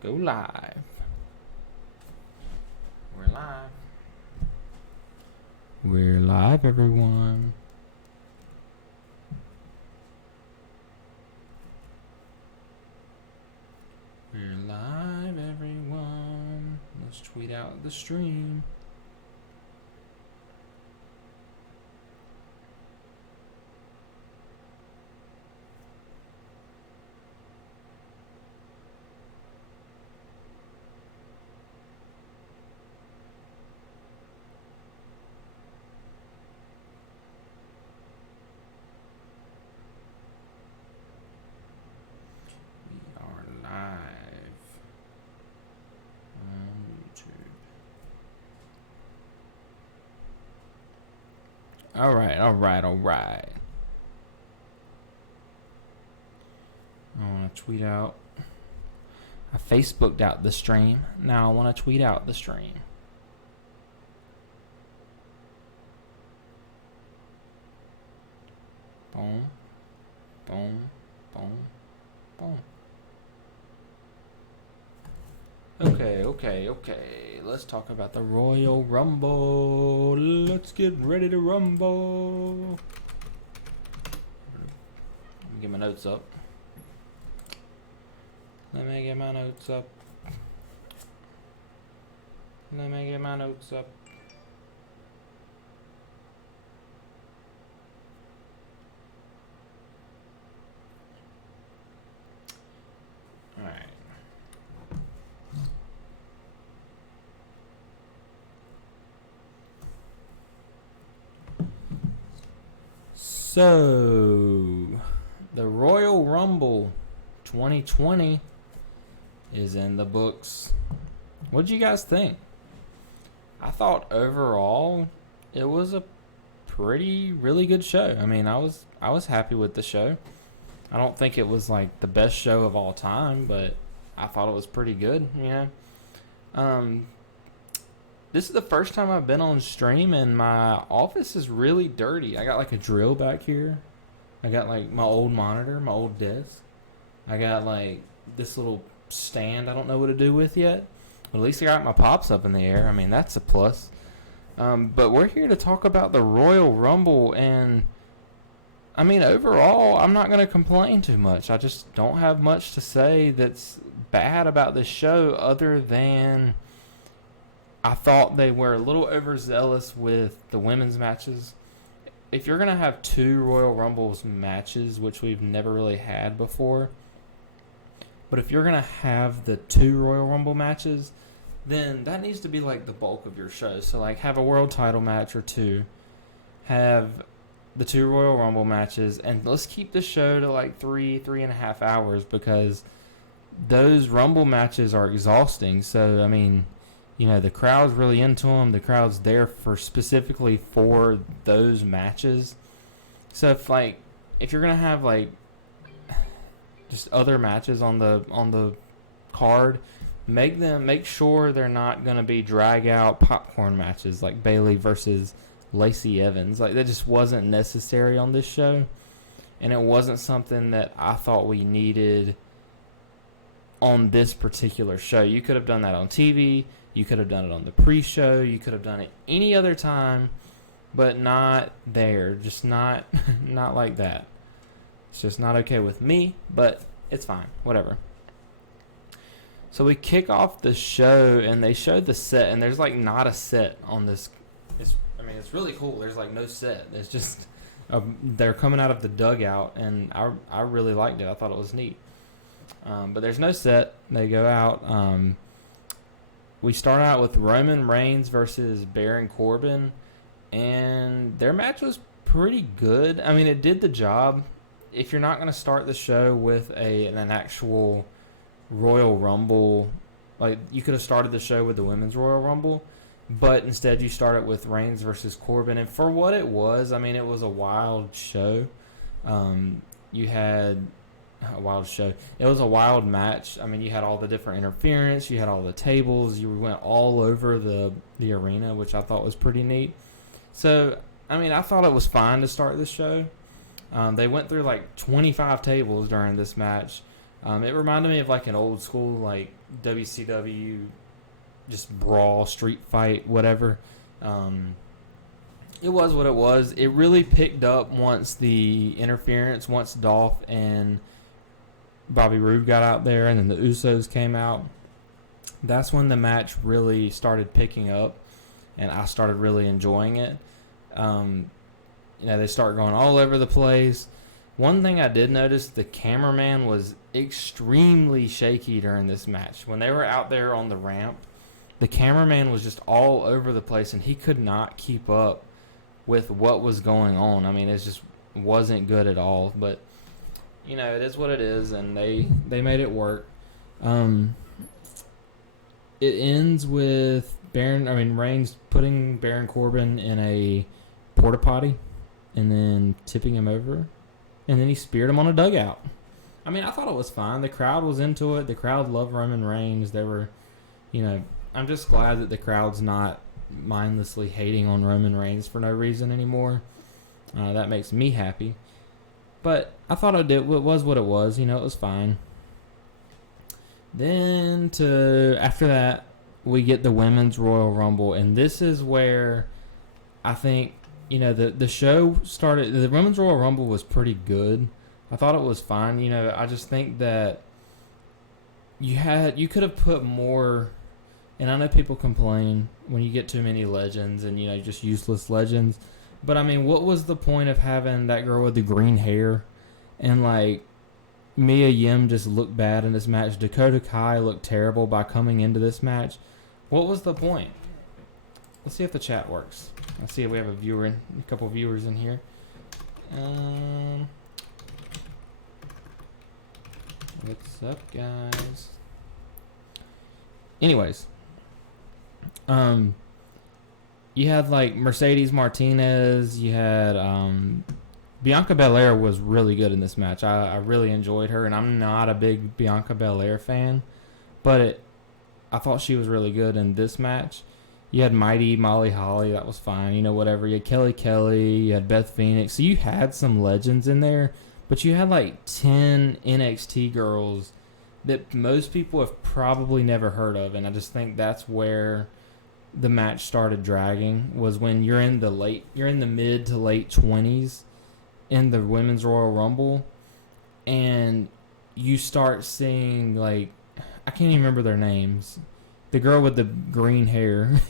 Go live. We're live. We're live, everyone. We're live, everyone. Let's tweet out the stream. We are live on YouTube. All right. I want to tweet out. I Facebooked out the stream. Now I want to tweet out the stream. Boom. Boom. Boom. Boom. Okay. Let's talk about the Royal Rumble. Let's get ready to rumble. Let me get my notes up. All right. So, the Royal Rumble 2020 is in the books. What did you guys think? I thought overall it was a really good show. I mean, I was happy with the show. I don't think it was like the best show of all time, but I thought it was pretty good, you know. This is the first time I've been on stream, and my office is really dirty. I got like a drill back here. I got like my old monitor, my old desk. I got like this little stand I don't know what to do with yet. But at least I got my pops up in the air. I mean, that's a plus. But we're here to talk about the Royal Rumble, and I mean, overall, I'm not going to complain too much. I just don't have much to say that's bad about this show other than I thought they were a little overzealous with the women's matches. If you're going to have two Royal Rumbles matches, which we've never really had before, but if you're going to have the two Royal Rumble matches, then that needs to be like the bulk of your show. So like have a world title match or two, have the two Royal Rumble matches, and let's keep the show to like 3.5 hours, because those Rumble matches are exhausting. So, I mean, you know, the crowd's really into them. The crowd's there for specifically for those matches. So if you're going to have like just other matches on the card, make sure they're not going to be drag out popcorn matches like Bayley versus Lacey Evans. Like, that just wasn't necessary on this show, and it wasn't something that I thought we needed on this particular show. You could have done that on TV, you could have done it on the pre-show, you could have done it any other time, but not there. Just not like that. It's just not okay with me, but it's fine, whatever. So we kick off the show, and they showed the set, and there's like not a set on this. It's really cool. There's like no set. It's just they're coming out of the dugout, and I really liked it. I thought it was neat. But there's no set. They go out. We start out with Roman Reigns versus Baron Corbin, and their match was pretty good. I mean, it did the job. If you're not going to start the show with an actual Royal Rumble, like, you could have started the show with the Women's Royal Rumble, but instead you start it with Reigns versus Corbin. And for what it was, I mean, it was a wild show. You had a wild show. It was a wild match. I mean, you had all the different interference. You had all the tables. You went all over the arena, which I thought was pretty neat. So, I mean, I thought it was fine to start this show. They went through like 25 tables during this match. It reminded me of like an old school like WCW, just brawl, street fight, whatever. It was what it was. It really picked up once the interference, once Dolph and Bobby Roode got out there, and then the Usos came out. That's when the match really started picking up, and I started really enjoying it. They start going all over the place. One thing I did notice, the cameraman was extremely shaky during this match. When they were out there on the ramp, the cameraman was just all over the place, and he could not keep up with what was going on. I mean, it just wasn't good at all. But, it is what it is, and they made it work. It ends with Reigns putting Baron Corbin in a porta potty and then tipping him over. And then he speared him on a dugout. I mean, I thought it was fine. The crowd was into it. The crowd loved Roman Reigns. They were, I'm just glad that the crowd's not mindlessly hating on Roman Reigns for no reason anymore. That makes me happy. But I thought it was what it was. It was fine. Then after that, we get the Women's Royal Rumble. And this is where I think, the show started. The Women's Royal Rumble was pretty good. I thought it was fine. I just think that you could have put more. And I know people complain when you get too many legends and, just useless legends. But, I mean, what was the point of having that girl with the green hair? And, like, Mia Yim just looked bad in this match. Dakota Kai looked terrible by coming into this match. What was the point? Let's see if the chat works. Let's see if we have a couple viewers in here. What's up, guys? Anyways. You had like Mercedes Martinez. You had Bianca Belair was really good in this match. I really enjoyed her, and I'm not a big Bianca Belair fan, but I thought she was really good in this match. You had Mighty Molly Holly. That was fine. Whatever. You had Kelly Kelly. You had Beth Phoenix. So you had some legends in there, but you had like 10 NXT girls that most people have probably never heard of, and I just think that's where the match started dragging, was when you're in the mid to late 20s in the Women's Royal Rumble, and you start seeing, like, I can't even remember their names. The girl with the green hair,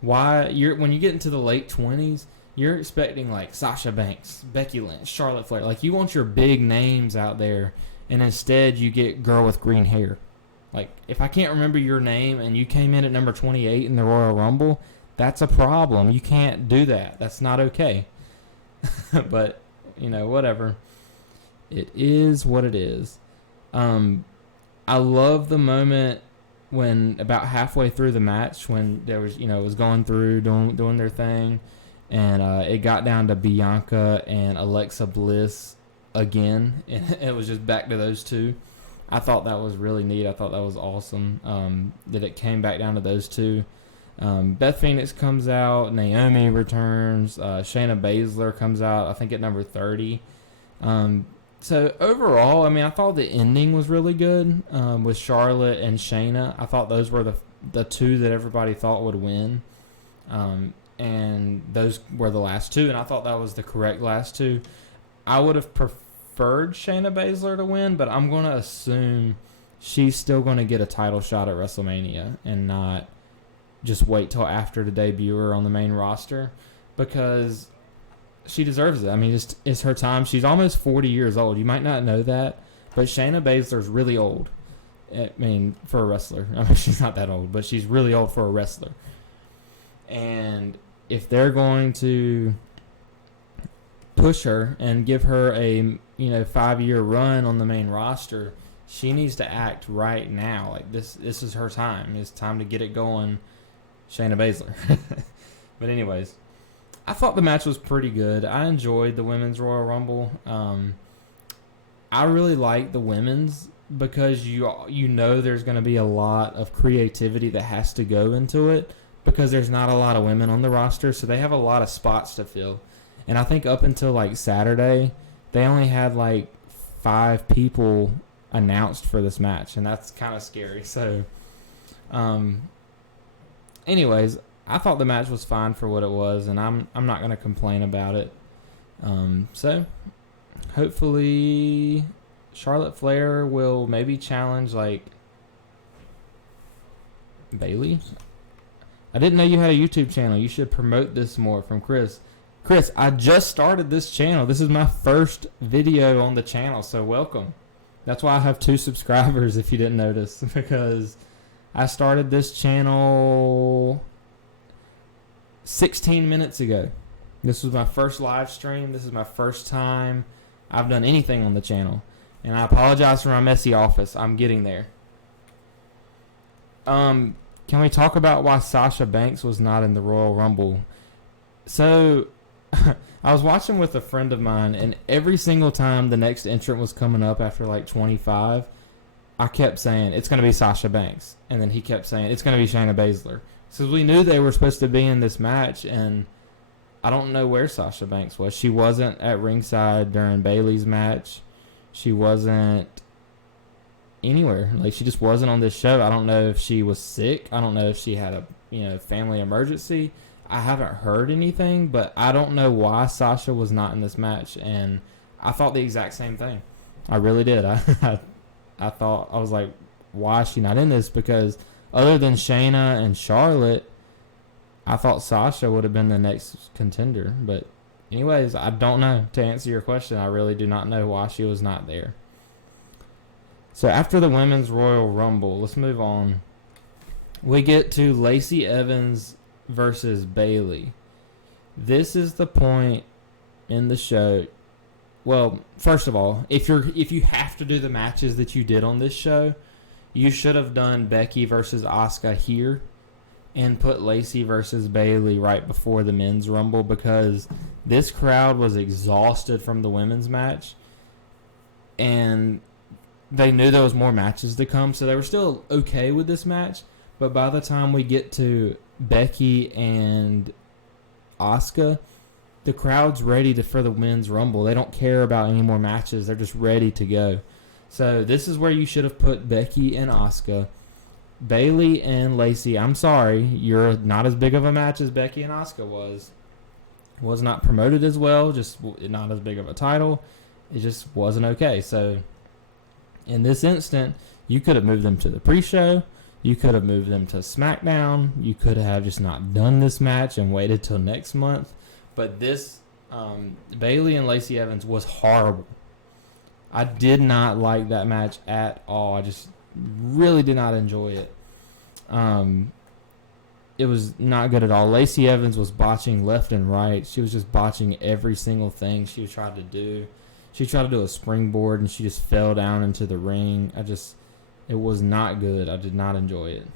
why when you get into the late 20s, you're expecting like Sasha Banks, Becky Lynch, Charlotte Flair, like you want your big names out there, and instead you get girl with green hair. Like, if I can't remember your name and you came in at number 28 in the Royal Rumble, that's a problem. You can't do that. That's not okay. But, whatever. It is what it is. I love the moment when about halfway through the match, when there was, it was going through, doing their thing, and it got down to Bianca and Alexa Bliss again, and it was just back to those two. I thought that was really neat. I thought that was awesome that it came back down to those two. Beth Phoenix comes out. Naomi returns. Shayna Baszler comes out, I think, at number 30. So, overall, I thought the ending was really good with Charlotte and Shayna. I thought those were the two that everybody thought would win. And those were the last two, and I thought that was the correct last two. I would have preferred Shayna Baszler to win, but I'm going to assume she's still going to get a title shot at WrestleMania and not just wait till after to debut her on the main roster, because she deserves it. It's her time. She's almost 40 years old. You might not know that, but Shayna Baszler's really old. For a wrestler. She's not that old, but she's really old for a wrestler. And if they're going to push her and give her a 5-year run on the main roster, she needs to act right now. Like, this is her time. It's time to get it going, Shayna Baszler. But anyways, I thought the match was pretty good. I enjoyed the Women's Royal Rumble. I really like the women's because you know there's going to be a lot of creativity that has to go into it, because there's not a lot of women on the roster, so they have a lot of spots to fill. And I think up until like Saturday, they only had like 5 people announced for this match, and that's kind of scary. So, anyways, I thought the match was fine for what it was, and I'm not gonna complain about it. So hopefully Charlotte Flair will maybe challenge like Bayley. I didn't know you had a YouTube channel. You should promote this more. From Chris. Chris, I just started this channel. This is my first video on the channel, so welcome. That's why I have 2 subscribers, if you didn't notice, because I started this channel 16 minutes ago. This was my first live stream. This is my first time I've done anything on the channel. And I apologize for my messy office. I'm getting there. Can we talk about why Sasha Banks was not in the Royal Rumble? So, I was watching with a friend of mine, and every single time the next entrant was coming up after like 25, I kept saying, it's going to be Sasha Banks. And then he kept saying, it's going to be Shayna Baszler. So we knew they were supposed to be in this match, and I don't know where Sasha Banks was. She wasn't at ringside during Bayley's match. She wasn't anywhere. Like, she just wasn't on this show. I don't know if she was sick. I don't know if she had a family emergency. I haven't heard anything, but I don't know why Sasha was not in this match, and I thought the exact same thing. I really did. I thought, I was like, why is she not in this? Because other than Shayna and Charlotte, I thought Sasha would have been the next contender. But anyways, I don't know. To answer your question, I really do not know why she was not there. So after the Women's Royal Rumble, let's move on. We get to Lacey Evans versus Bayley. This is the point in the show. Well, first of all, if you have to do the matches that you did on this show, you should have done Becky versus Asuka here and put Lacey versus Bayley right before the Men's Rumble, because this crowd was exhausted from the women's match, and they knew there was more matches to come, so they were still okay with this match. But by the time we get to Becky and Asuka, the crowd's ready for the Men's Rumble. They don't care about any more matches. They're just ready to go. So this is where you should have put Becky and Asuka. Bayley and Lacey, I'm sorry, you're not as big of a match as Becky and Asuka was. Was not promoted as well, just not as big of a title. It just wasn't okay. So in this instant, you could have moved them to the pre-show. You could have moved them to SmackDown. You could have just not done this match and waited till next month. But this Bayley and Lacey Evans was horrible. I did not like that match at all. I just really did not enjoy it. It was not good at all. Lacey Evans was botching left and right. She was just botching every single thing she tried to do. She tried to do a springboard and she just fell down into the ring. It was not good. I did not enjoy it.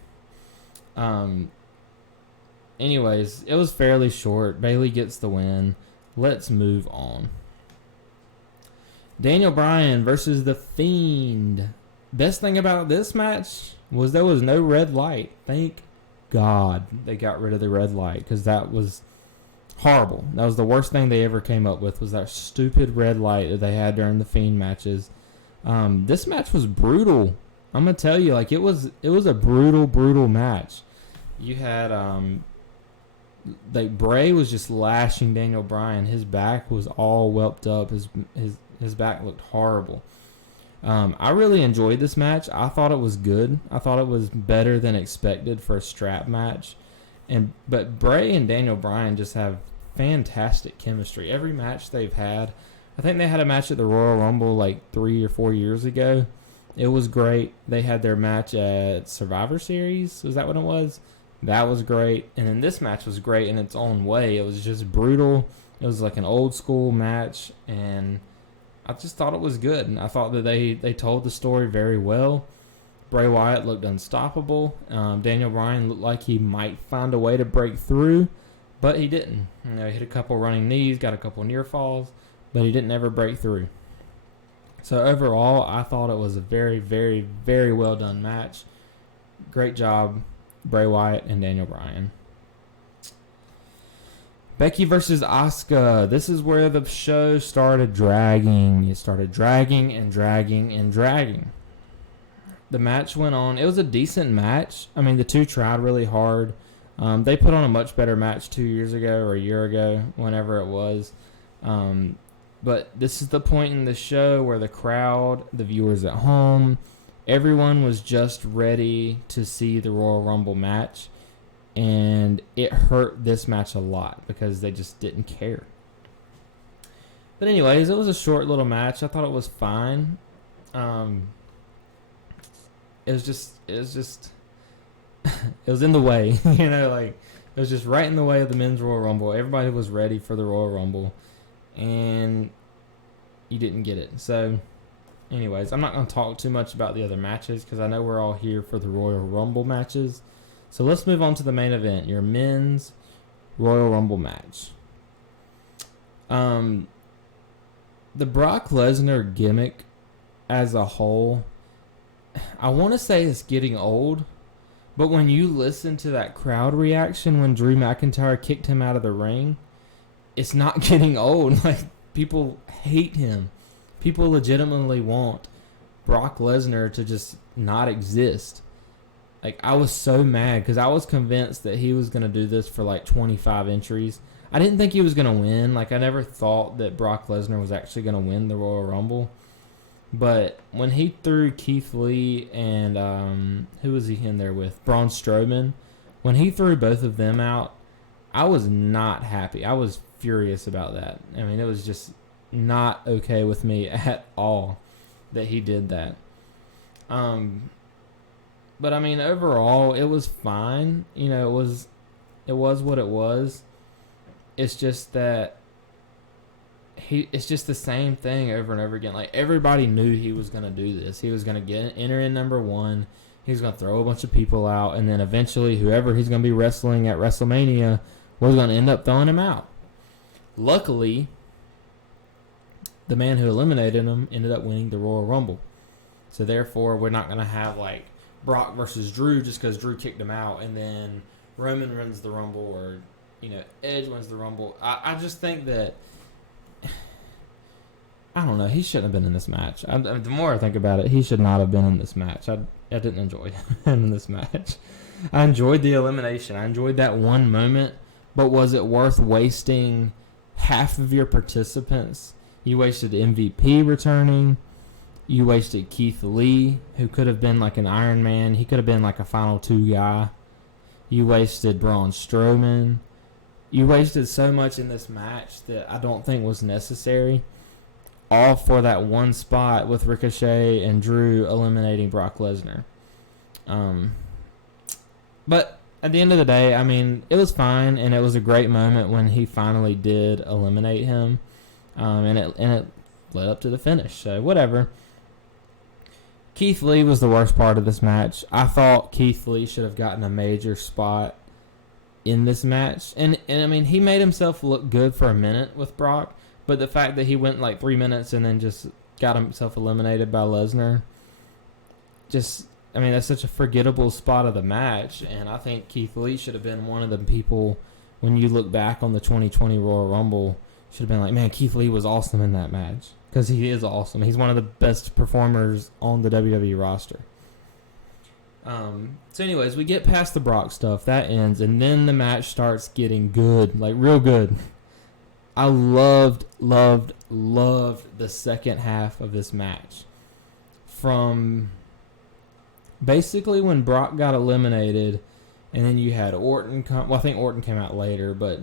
Anyways, it was fairly short. Bayley gets the win. Let's move on. Daniel Bryan versus The Fiend. Best thing about this match was there was no red light. Thank God they got rid of the red light, because that was horrible. That was the worst thing they ever came up with, was that stupid red light that they had during the Fiend matches. This match was brutal. I'm gonna tell you, like, it was a brutal match. You had like, Bray was just lashing Daniel Bryan. His back was all whelped up. His back looked horrible. I really enjoyed this match. I thought it was good. I thought it was better than expected for a strap match. But Bray and Daniel Bryan just have fantastic chemistry. Every match they've had, I think they had a match at the Royal Rumble like 3 or 4 years ago. It was great. They had their match at Survivor Series. Was that what it was? That was great. And then this match was great in its own way. It was just brutal. It was like an old school match, and I just thought it was good. And I thought that they told the story very well. Bray Wyatt looked unstoppable. Daniel Bryan looked like he might find a way to break through, but he didn't. He hit a couple running knees, got a couple near falls, but he didn't ever break through. So overall, I thought it was a very, very, very well done match. Great job, Bray Wyatt and Daniel Bryan. Becky versus Asuka. This is where the show started dragging. It started dragging and dragging and dragging. the match went on. It was a decent match. I mean, the two tried really hard. They put on a much better match 2 years ago or a year ago, whenever it was. But this is the point in the show where the crowd, the viewers at home, everyone was just ready to see the Royal Rumble match. And it hurt this match a lot because they just didn't care. But anyways, it was a short little match. I thought it was fine. It was just it was in the way, like it was just right in the way of the men's Royal Rumble. Everybody was ready for the Royal Rumble, and you didn't get it. So, anyways, I'm not going to talk too much about the other matches because I know we're all here for the Royal Rumble matches. So let's move on to the main event, your men's Royal Rumble match. The Brock Lesnar gimmick as a whole, I want to say it's getting old, but when you listen to that crowd reaction when Drew McIntyre kicked him out of the ring, it's not getting old. Like, people hate him. People legitimately want Brock Lesnar to just not exist. Like, I was so mad because I was convinced that he was going to do this for like 25 entries. I didn't think he was going to win. Like, I never thought that Brock Lesnar was actually going to win the Royal Rumble. But when he threw Keith Lee and who was he in there with? Braun Strowman. When he threw both of them out, I was not happy. I was furious about that. I mean, it was just not okay with me at all that he did that. But I mean, overall, it was fine. It was what it was. It's just that it's just the same thing over and over again. Like, everybody knew he was going to do this. He was going to enter in number one. He was going to throw a bunch of people out, and then eventually whoever he's going to be wrestling at WrestleMania was going to end up throwing him out. Luckily, the man who eliminated him ended up winning the Royal Rumble. So therefore, we're not going to have like Brock versus Drew just because Drew kicked him out, and then Roman wins the Rumble, or Edge wins the Rumble. I just think that, I don't know, he shouldn't have been in this match. The more I think about it, he should not have been in this match. I didn't enjoy him in this match. I enjoyed the elimination. I enjoyed that one moment, but was it worth wasting half of your participants? You wasted MVP returning. You wasted Keith Lee, who could have been like an Iron Man. He could have been like a Final Two guy. You wasted Braun Strowman. You wasted so much in this match that I don't think was necessary. All for that one spot with Ricochet and Drew eliminating Brock Lesnar. But at the end of the day, I mean, it was fine, and it was a great moment when he finally did eliminate him. And it led up to the finish. So whatever. Keith Lee was the worst part of this match. I thought Keith Lee should have gotten a major spot in this match. And I mean, he made himself look good for a minute with Brock, but the fact that he went like 3 minutes and then just got himself eliminated by Lesnar, I mean, that's such a forgettable spot of the match. And I think Keith Lee should have been one of the people, when you look back on the 2020 Royal Rumble, should have been like, man, Keith Lee was awesome in that match. Because he is awesome. He's one of the best performers on the WWE roster. So anyways, we get past the Brock stuff. That ends. And then the match starts getting good. Like, real good. I loved the second half of this match. From basically when Brock got eliminated, and then you had Orton come. Well, I think Orton came out later, but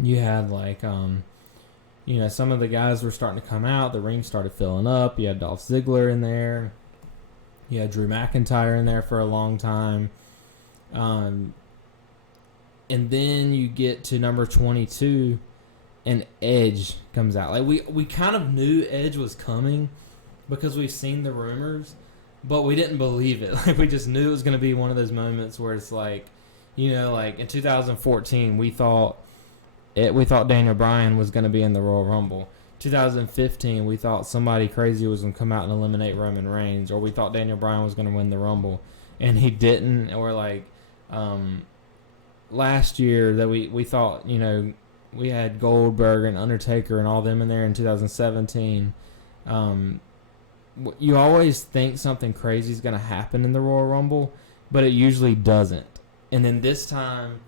you had like some of the guys were starting to come out. The ring started filling up. You had Dolph Ziggler in there. You had Drew McIntyre in there for a long time. And then you get to number 22, and Edge comes out. Like, we kind of knew Edge was coming because we've seen the rumors, but we didn't believe it. Like, we just knew it was going to be one of those moments where it's like, like in 2014, we thought Daniel Bryan was going to be in the Royal Rumble. 2015, we thought somebody crazy was going to come out and eliminate Roman Reigns, or we thought Daniel Bryan was going to win the Rumble, and he didn't. Or like last year that we thought, we had Goldberg and Undertaker and all them in there in 2017. you always think something crazy is going to happen in the Royal Rumble, but it usually doesn't. And then this time,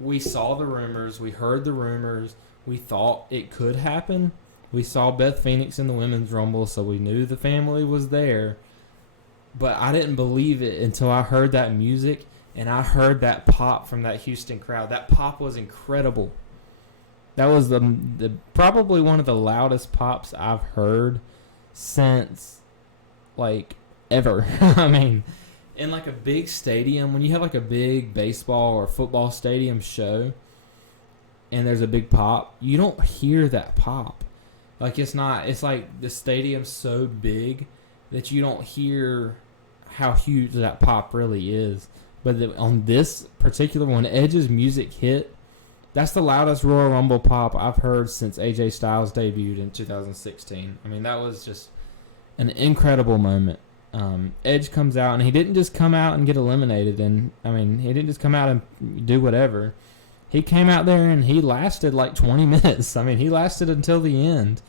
we saw the rumors, we heard the rumors, we thought it could happen. We saw Beth Phoenix in the Women's Rumble, so we knew the family was there. But I didn't believe it until I heard that music and I heard that pop from that Houston crowd. That pop was incredible. That was the probably one of the loudest pops I've heard since, like, ever. I mean, in, like, a big stadium, when you have, like, a big baseball or football stadium show and there's a big pop, you don't hear that pop. Like, it's like the stadium's so big that you don't hear how huge that pop really is. But on this particular one, Edge's music hit. That's the loudest Royal Rumble pop I've heard since AJ Styles debuted in 2016. I mean, that was just an incredible moment. Edge comes out, and he didn't just come out and get eliminated. And I mean, he didn't just come out and do whatever. He came out there and he lasted like 20 minutes. I mean, he lasted until the end.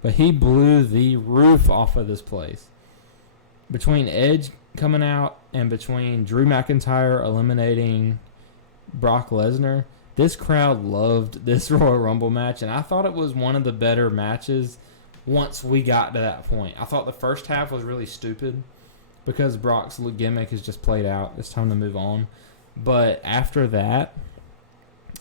But he blew the roof off of this place. Between Edge coming out and between Drew McIntyre eliminating Brock Lesnar, this crowd loved this Royal Rumble match, and I thought it was one of the better matches once we got to that point. I thought the first half was really stupid because Brock's gimmick has just played out. It's time to move on. But after that,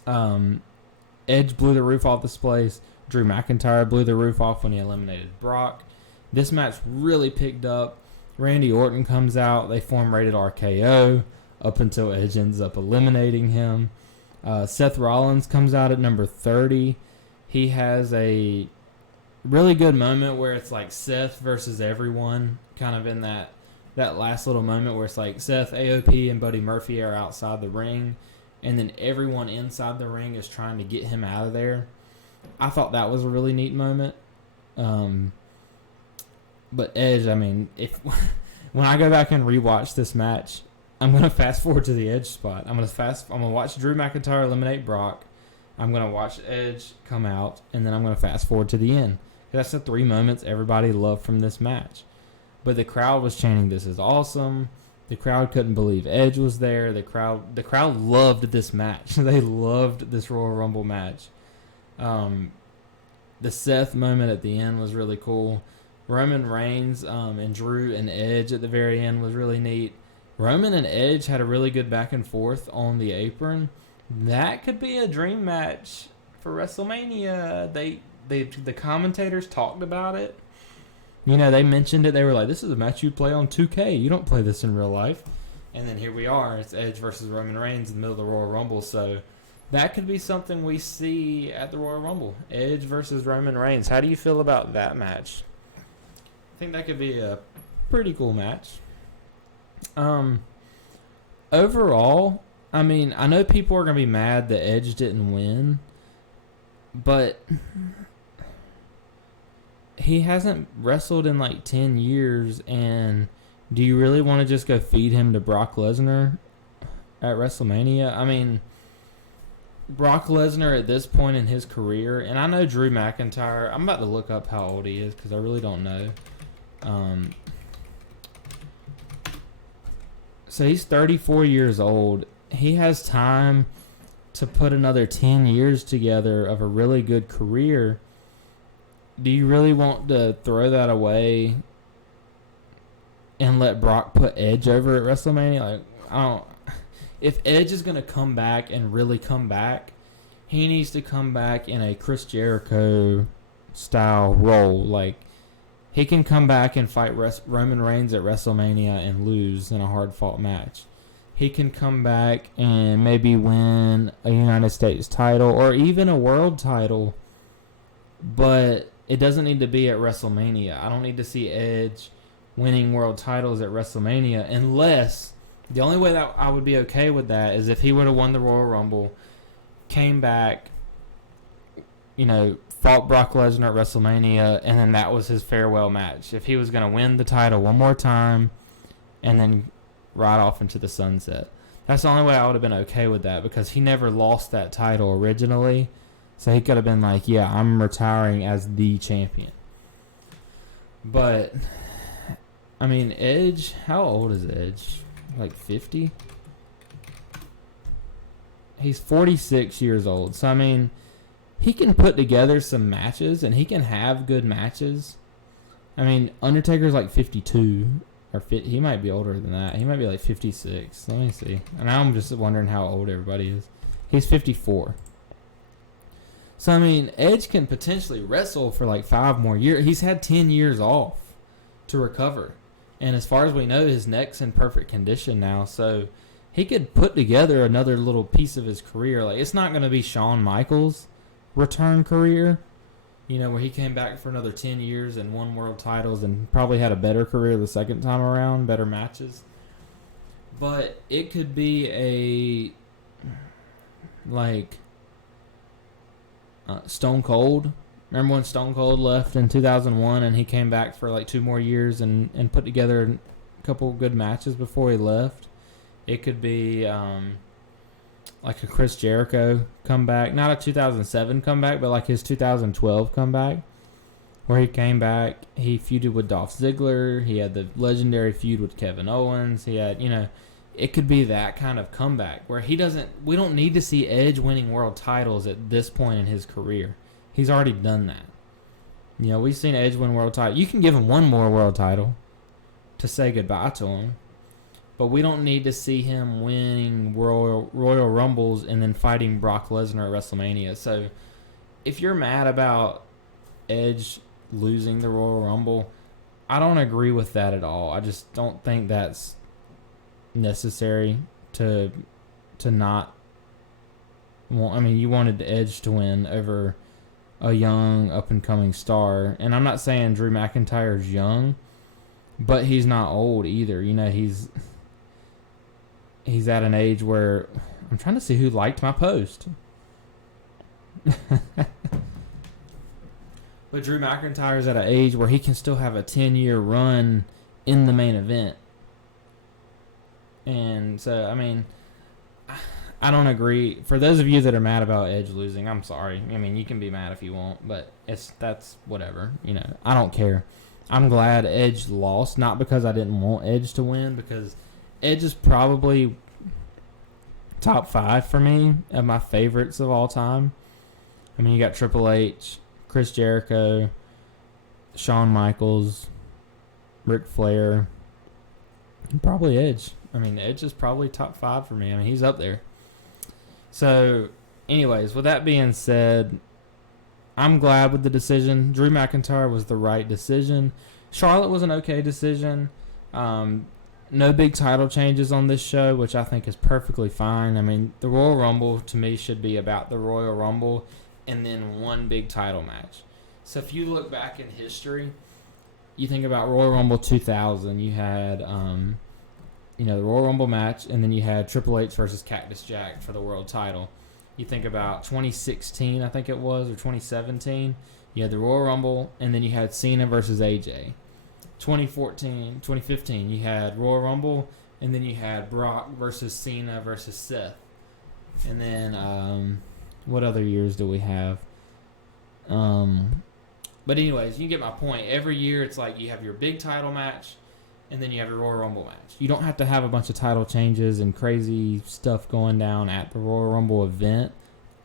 Edge blew the roof off this place. Drew McIntyre blew the roof off when he eliminated Brock. This match really picked up. Randy Orton comes out. They form Rated RKO up until Edge ends up eliminating him. Seth Rollins comes out at number 30. He has a really good moment where it's like Seth versus everyone, kind of in that last little moment where it's like Seth, AOP, and Buddy Murphy are outside the ring, and then everyone inside the ring is trying to get him out of there. I thought that was a really neat moment. But Edge, I mean, when I go back and rewatch this match, I'm gonna fast forward to the Edge spot. I'm gonna watch Drew McIntyre eliminate Brock. I'm gonna watch Edge come out, and then I'm gonna fast forward to the end. That's the 3 moments everybody loved from this match. But the crowd was chanting, "This is awesome." The crowd couldn't believe Edge was there. The crowd loved this match. They loved this Royal Rumble match. The Seth moment at the end was really cool. Roman Reigns and Drew and Edge at the very end was really neat. Roman and Edge had a really good back and forth on the apron. That could be a dream match for WrestleMania. The commentators talked about it. You know, they mentioned it. They were like, "This is a match you play on 2K. You don't play this in real life." And then here we are. It's Edge versus Roman Reigns in the middle of the Royal Rumble. So that could be something we see at the Royal Rumble. Edge versus Roman Reigns. How do you feel about that match? I think that could be a pretty cool match. Overall, I mean, I know people are going to be mad that Edge didn't win, but he hasn't wrestled in like 10 years, and do you really want to just go feed him to Brock Lesnar at WrestleMania? I mean, Brock Lesnar at this point in his career, and I know Drew McIntyre, I'm about to look up how old he is because I really don't know. So he's 34 years old. He has time to put another 10 years together of a really good career. Do you really want to throw that away and let Brock put Edge over at WrestleMania? Like, I don't. If Edge is going to come back and really come back, he needs to come back in a Chris Jericho style role. Like, he can come back and fight Roman Reigns at WrestleMania and lose in a hard-fought match. He can come back and maybe win a United States title or even a world title, but it doesn't need to be at WrestleMania. I don't need to see Edge winning world titles at WrestleMania unless the only way that I would be okay with that is if he would have won the Royal Rumble, came back, you know, fought Brock Lesnar at WrestleMania, and then that was his farewell match. If he was going to win the title one more time and then ride off into the sunset. That's the only way I would have been okay with that because he never lost that title originally. So he could have been like, yeah, I'm retiring as the champion. But I mean, Edge, how old is Edge? Like 50? He's 46 years old. So, I mean, he can put together some matches, and he can have good matches. I mean, Undertaker's like 52. He might be older than that. He might be like 56. Let me see. And now I'm just wondering how old everybody is. He's 54. So, I mean, Edge can potentially wrestle for like 5 more years. He's had 10 years off to recover. And as far as we know, his neck's in perfect condition now. So, he could put together another little piece of his career. Like, it's not going to be Shawn Michaels' return career, you know, where he came back for another 10 years and won world titles and probably had a better career the second time around, better matches. But it could be a, like, Stone Cold. Remember when Stone Cold left in 2001 and he came back for like 2 more years and put together a couple good matches before he left? It could be like a Chris Jericho comeback. Not a 2007 comeback, but like his 2012 comeback. Where he came back, he feuded with Dolph Ziggler. He had the legendary feud with Kevin Owens. He had, you know, it could be that kind of comeback where we don't need to see Edge winning world titles at this point in his career. He's already done that. You know, we've seen Edge win world title. You can give him one more world title to say goodbye to him. But we don't need to see him winning Royal Rumbles and then fighting Brock Lesnar at WrestleMania. So if you're mad about Edge losing the Royal Rumble, I don't agree with that at all. I just don't think that's necessary to not want. I mean, you wanted the Edge to win over a young up-and-coming star. And I'm not saying Drew McIntyre's young, but he's not old either. You know, he's at an age where I'm trying to see who liked my post. But Drew McIntyre's at an age where he can still have a 10-year run in the main event. And so, I mean, I don't agree. For those of you that are mad about Edge losing, I'm sorry. I mean, you can be mad if you want, but that's whatever. You know, I don't care. I'm glad Edge lost, not because I didn't want Edge to win, because Edge is probably top 5 for me of my favorites of all time. I mean, you got Triple H, Chris Jericho, Shawn Michaels, Ric Flair, and probably Edge. I mean, Edge is probably top 5 for me. I mean, he's up there. So, anyways, with that being said, I'm glad with the decision. Drew McIntyre was the right decision. Charlotte was an okay decision. No big title changes on this show, which I think is perfectly fine. I mean, the Royal Rumble, to me, should be about the Royal Rumble and then one big title match. So if you look back in history, you think about Royal Rumble 2000, you had, the Royal Rumble match, and then you had Triple H versus Cactus Jack for the world title. You think about 2016, I think it was, or 2017, you had the Royal Rumble, and then you had Cena versus AJ. 2015, you had Royal Rumble, and then you had Brock versus Cena versus Seth. And then, what other years do we have? But anyways, you get my point. Every year, it's like you have your big title match, and then you have your Royal Rumble match. You don't have to have a bunch of title changes and crazy stuff going down at the Royal Rumble event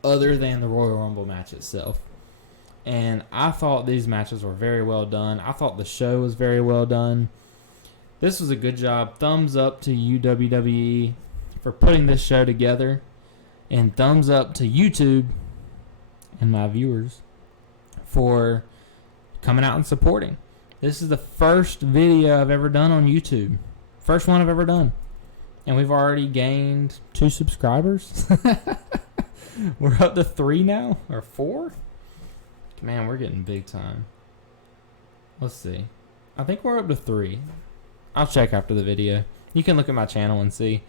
other than the Royal Rumble match itself. And I thought these matches were very well done. I thought the show was very well done. This was a good job. Thumbs up to you, WWE, for putting this show together. And thumbs up to YouTube and my viewers for coming out and supporting. This is the first video I've ever done on YouTube. First one I've ever done. And we've already gained 2 subscribers. We're up to 3 now, or 4? Man, we're getting big time. Let's see. I think we're up to 3. I'll check after the video. You can look at my channel and see.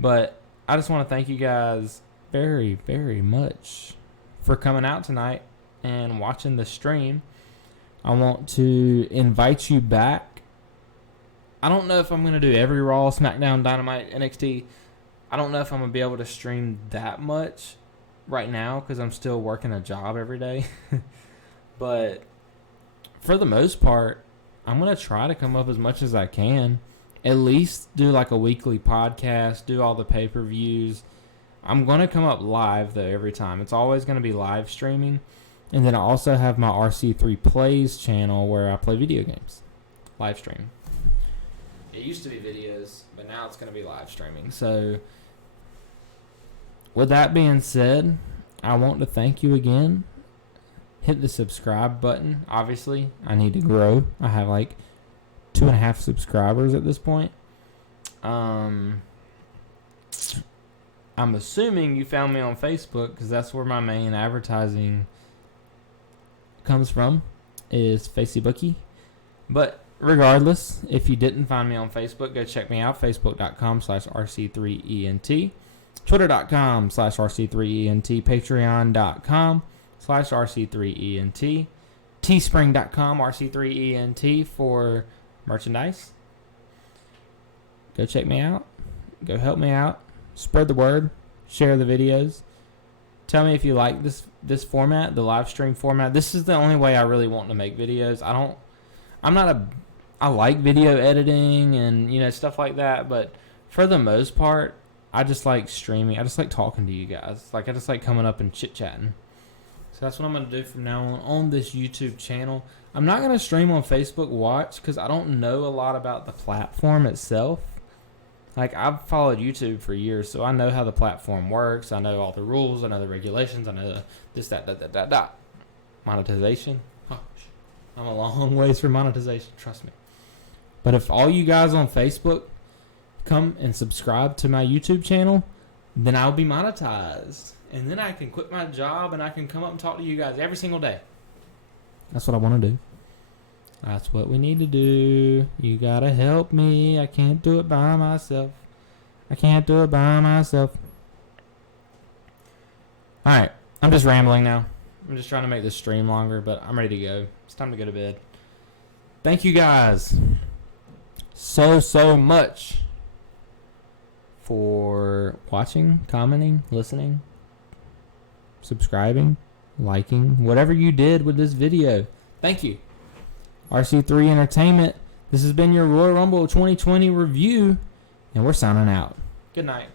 But I just want to thank you guys very, very much for coming out tonight and watching the stream. I want to invite you back. I don't know if I'm going to do every Raw, SmackDown, Dynamite, NXT. I don't know if I'm going to be able to stream that much right now because I'm still working a job every day. But for the most part, I'm going to try to come up as much as I can. At least do like a weekly podcast, do all the pay-per-views. I'm going to come up live, though, every time. It's always going to be live streaming. And then I also have my RC3 Plays channel where I play video games. Live stream. It used to be videos, but now it's going to be live streaming. So, with that being said, I want to thank you again. Hit the subscribe button. Obviously, I need to grow. I have like 2.5 subscribers at this point. I'm assuming you found me on Facebook because that's where my main advertising comes from, is Facebooky. But regardless, if you didn't find me on Facebook, go check me out, facebook.com/RC3ENT, twitter.com/RC3ENT, patreon.com/RC3ENT, teespring.com RC3ENT for merchandise. Go check me out. Go help me out. Spread the word. Share the videos. Tell me if you like this format, the live stream format. This is the only way I really want to make videos. I like video editing and stuff like that, but for the most part, I just like streaming. I just like talking to you guys. Like I just like coming up and chit-chatting. So that's what I'm going to do from now on this YouTube channel. I'm not going to stream on Facebook Watch because I don't know a lot about the platform itself. Like, I've followed YouTube for years, so I know how the platform works. I know all the rules. I know the regulations. I know this, that. Monetization. Oh, I'm a long ways from monetization. Trust me. But if all you guys on Facebook come and subscribe to my YouTube channel, then I'll be monetized. And then I can quit my job and I can come up and talk to you guys every single day. That's what I want to do. That's what we need to do. You gotta help me. I can't do it by myself. Alright, I'm just rambling now. I'm just trying to make this stream longer, but I'm ready to go. It's time to go to bed. Thank you guys so much for watching, commenting, listening, subscribing, liking, whatever you did with this video. Thank you. RC3 Entertainment. This has been your Royal Rumble 2020 review, and we're signing out. Good night.